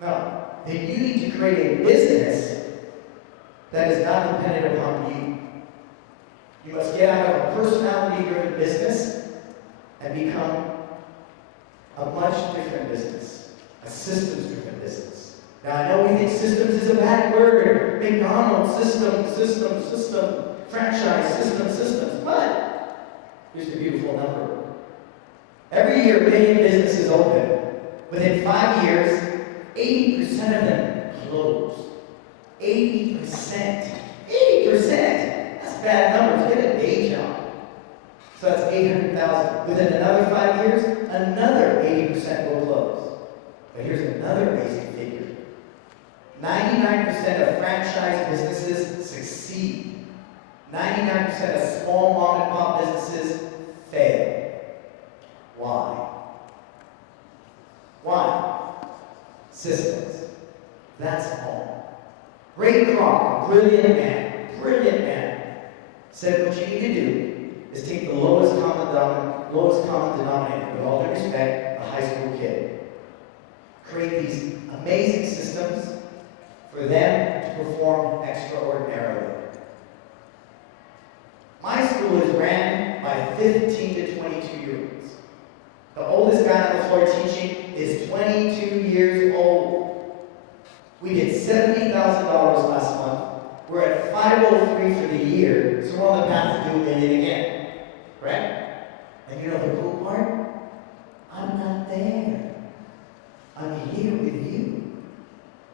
No. That you need to create a business that is not dependent upon you. You must get out of a personality-driven business and become a much different business, a systems-driven business. Now, I know we think systems is a bad word. McDonald's, system, franchise, systems. But here's the beautiful number. Every year, a million businesses open. Within 5 years, 80% of them close. 80%. 80%! That's bad numbers. Get a day job. So that's 800,000. Within another 5 years, another 80% will close. But here's another amazing figure. 99% of franchise businesses succeed. 99% of small mom and pop businesses fail. Why? Why? Systems. That's all. Ray Kroc, brilliant man, said what you need to do is take the lowest common denominator, with all due respect, a high school kid. Create these amazing systems for them to perform extraordinarily. My school is ran by 15 to 22-year-olds. The oldest guy on the floor teaching is 22 years old. We did $70,000 last month. We're at 503 for the year, so we're on the path to do $1 million again. Right? And you know the cool part? I'm not there. I'm here with you.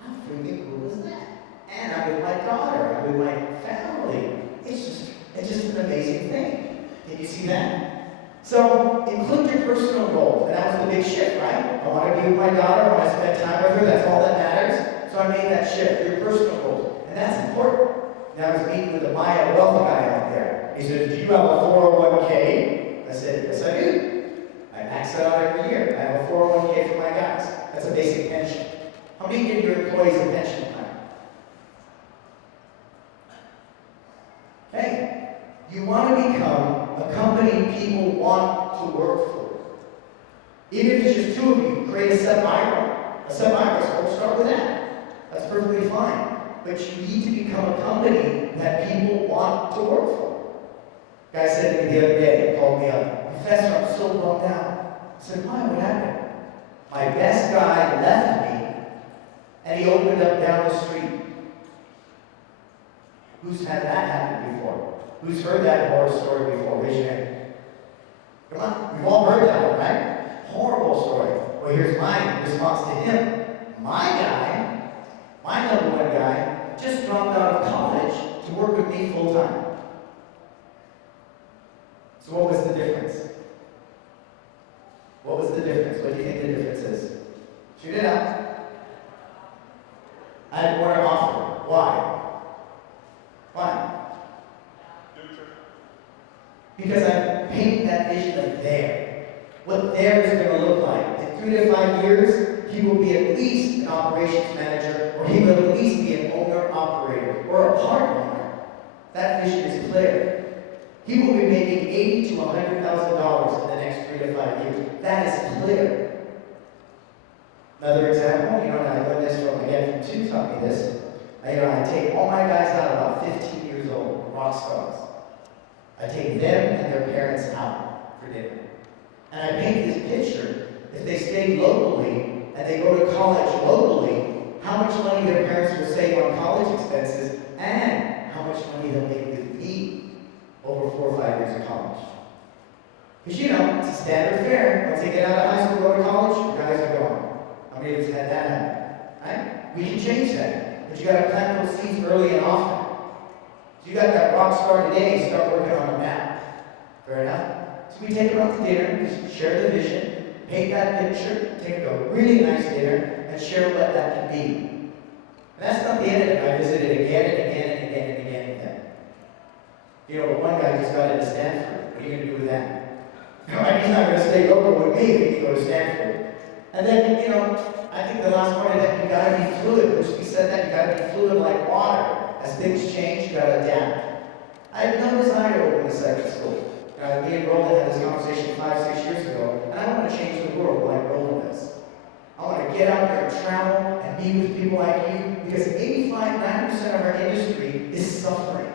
How freaking cool is that? And I'm with my daughter. I'm with my family. It's just an amazing thing. Can you see that? So, include your personal goals. And that was the big shift, right? I want to be with my daughter. I want to spend time with her. That's all that matters. So I made that shift. Your personal goals. And that's important. And I was meeting with the Maya wealth guy out there. He said, do you have a 401k? I said, yes, I do. I max it out every year. I have a 401k for my guys. That's a basic pension. How many give your employees a pension plan? Hey, you want to become a company people want to work for. Even if it's just two of you, create a sub-micro. A sub-micro, we'll start with that. That's perfectly fine. But you need to become a company that people want to work for. Guy said to me the other day, he called me up, Professor, I'm so bummed out. I said, why? What happened? My best guy left me, and he opened up down the street. Who's had that happen before? Who's heard that horror story before? Raise your hand. Come on, we've all heard that one, right? Horrible story. Well, here's my response to him. My guy, my number one guy, just dropped out of college to work with me full time. So what was the difference? What was the difference? What do you think the difference is? Shoot it out. I had more to offer. Why? Why? Because I'm painting that vision of there. What there is going to look like. In 3 to 5 years, he will be at least an operations manager, or he will at least be an owner-operator, or a part owner. That vision is clear. He will be making $80,000 to $100,000 in the next 3 to 5 years. That is clear. Another example, and I learned this from Tim taught me this. I take all my guys out about 15 years old, rock stars. I take them and their parents out for dinner. And I paint this picture. If they stay locally and they go to college locally, how much money their parents will save on college expenses and how much money they'll make with me over 4 or 5 years of college. Because it's a standard fare. Once they get out of high school, go to college, you guys are gone. How many of us had that happen? Right? We can change that. But you got to plant those seeds early and often. So you got that rock star today, start working on them now. Fair enough? So we take them out to dinner, we share the vision, paint that picture, take a really nice dinner, and share what that can be. And that's not the end of it. I visited again and again and again and again and again. One guy just got into Stanford. What are you going to do with that? He's not going to stay local with me if he can go to Stanford. And then, I think the last part of that, you got to be fluid. Which we said that you got to be fluid like water. As things change, you got to adapt. I had no desire to open a second school. Me and Roland had this conversation 5, 6 years ago, and I want to change the world like Roland does. I want to get out there and travel and be with people like you, because 85–90% of our industry is suffering.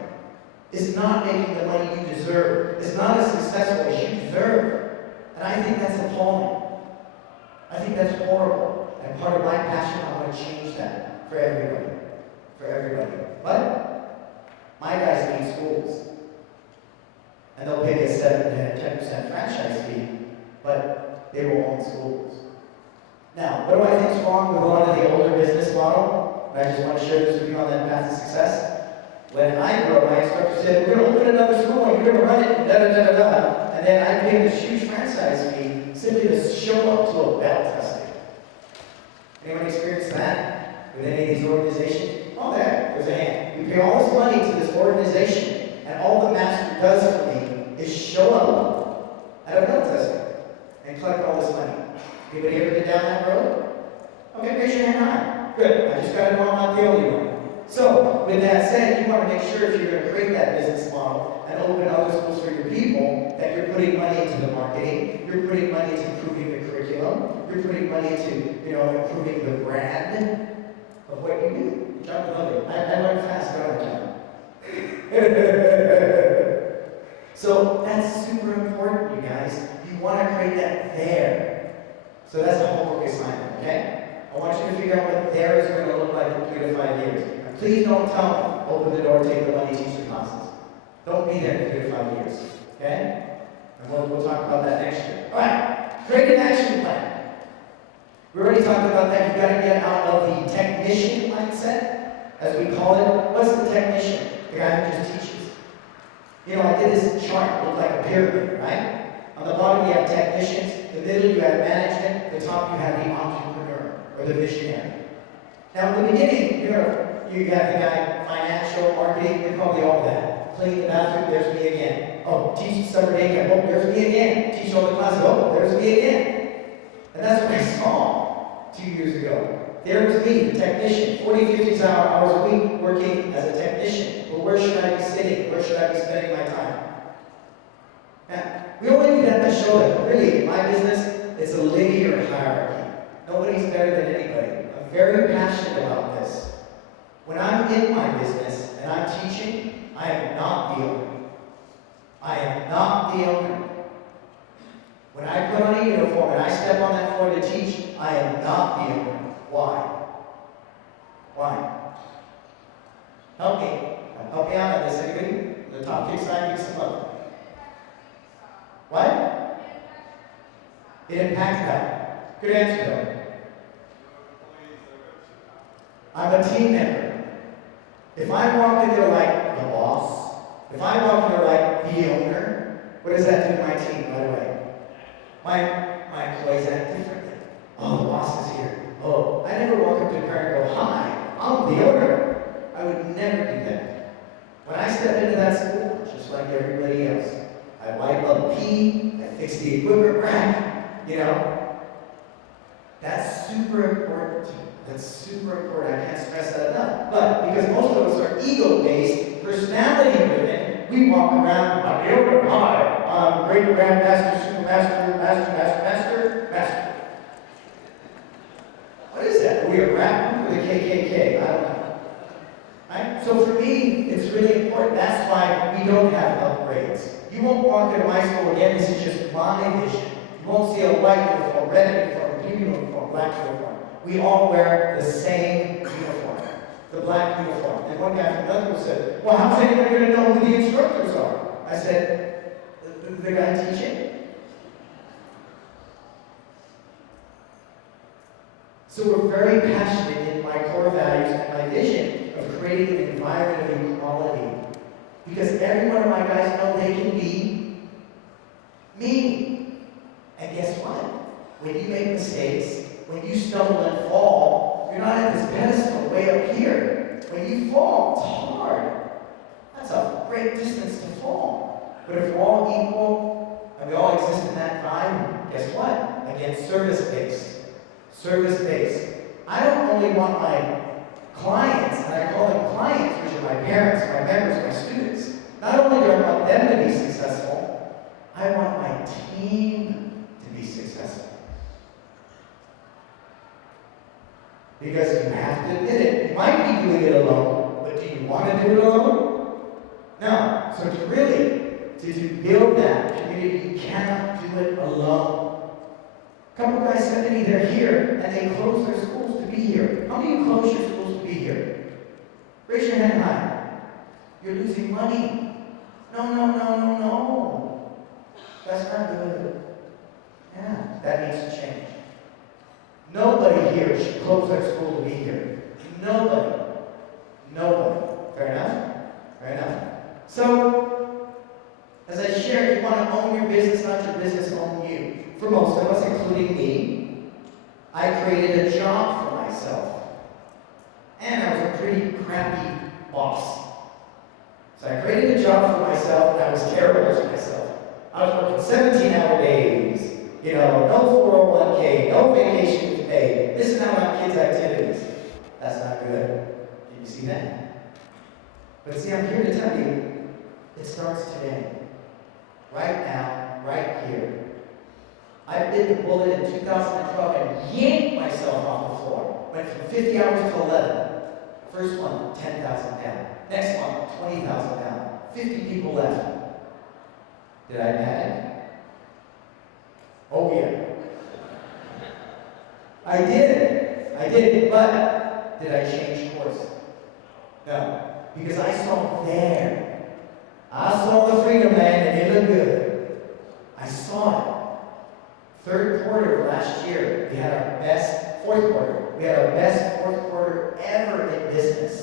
It's not making the money you deserve. It's not as successful as you deserve. And I think that's appalling. I think that's horrible. And part of my passion, I want to change that for everybody. For everybody. But my guys need schools. And they'll pay a 7–10% franchise fee, but they will own schools. Now, what do I think is wrong with a lot of the older business model? And I just want to share this with you on that path to success. When I grew up, my instructor said, we're going to open another school and we're going to run it, and da-da-da-da-da. And then I paid this huge franchise fee simply to show up to a bell testing. Anyone experienced that with any of these organizations? Oh, there's a hand. We pay all this money to this organization, and all the master does for me is show up at a bell testing and collect all this money. Anybody ever been down that road? Okay, raise your hand high. Good. I just got to know I'm not the only one. So, with that said, you want to make sure if you're going to create that business model and open other schools for your people, that you're putting money into the marketing, you're putting money into improving the curriculum, you're putting money into, improving the brand of what you do. John, I learned fast, don't I, John? So, that's super important, you guys. You want to create that there. So that's a homework assignment, okay? I want you to figure out what there is going to look like in 3 to 5 years. And please don't tell me, open the door, take the money, teach the classes. Don't be there in 3 to 5 years, okay? And we'll talk about that next year. All right, create an action plan. We already talked about that. You've got to get out of the technician mindset, as we call it. What's the technician? The guy who just teaches. I did this chart, it looked like a pyramid, right? On the bottom you have technicians, the middle you have management, the top you have the entrepreneur, or the visionary. Now in the beginning, you have the guy, financial, marketing, you're probably all that. Clean the bathroom, there's me again. Oh, teach summer day camp, oh, there's me again. Teach all the classes, oh, there's me again. And that's what I saw 2 years ago. There was me, the technician, 40–50 hours a week working as a technician. But where should I be sitting? Where should I be spending my time? Now, we only do that to show that, really, in my business, it's a linear hierarchy. Nobody's better than anybody. I'm very passionate about this. When I'm in my business and I'm teaching, I am not the owner. I am not the owner. When I put on a uniform and I step on that floor to teach, I am not the owner. Why? Why? Help me. Help me out on this. Anybody? The top kick side, give some love. What? It impacts that. Good answer, though. I'm a team member. If I walk in there like the boss, if I walk in there like the owner, what does that do to my team right away? My employees act differently. Oh, the boss is here. Oh, I never walk up to a car and go, hi, I'm the owner. I would never do that. When I step into that school, just like everybody else, I wipe up pee, I fix the equipment rack, That's super important. That's super important. I can't stress that enough. But because most of us are ego-based, personality-driven, we walk around, I'm the owner, hi, I'm great grandmaster, super master. What is that? Are we a rap group or the KKK? I don't know. Right? So for me, it's really important. That's why we don't have upgrades. You won't walk into my school again. This is just my vision. You won't see a white uniform, red uniform, blue uniform, black uniform. We all wear the same uniform, the black uniform. And one guy from Duncan said, well, how's anyone going to know who the instructors are? I said, the guy teaching. So we're very passionate in my core values and my vision of creating an environment of equality. Because every one of my guys know they can be me. And guess what? When you make mistakes, when you stumble and fall, you're not at this pedestal way up here. When you fall, it's hard. That's a great distance to fall. But if we're all equal, and we all exist in that vibe, guess what? Again, service-based. Service-based. I don't only want my clients, and I call them clients, which are my parents, my members, my students. Not only do I want them to be successful, I want my team to be successful. Because you have to admit it. You might be doing it alone, but do you want to do it alone? No. So to build that community, you cannot do it alone. A couple guys said to me, they're here, and they close their schools to be here. How many of you close your schools to be here? Raise your hand high. You're losing money. No. That's not good. Yeah, that needs to change. Nobody here should close their school to be here. Nobody. Fair enough? So, as I shared, you want to own your business, not your business own you. For most of us, including me, I created a job for myself. And I was a pretty crappy boss. So I created a job for myself, and I was terrible to myself. I was working 17-hour days. No 401k, no vacation pay, missing out on kids' activities. That's not good. Can you see that? But see, I'm here to tell you, it starts today. Right now, right here. I bit the bullet in 2012 and yanked myself off the floor. Went from 50 hours to 11. First one, 10,000 down. Next one, 20,000 down. 50 people left. Did I panic? Oh yeah. I did, but did I change course? No, because I saw there. I saw the freedom land and it looked good. I saw it. Third quarter of last year, we had our best, fourth quarter, we had our best fourth quarter ever in business.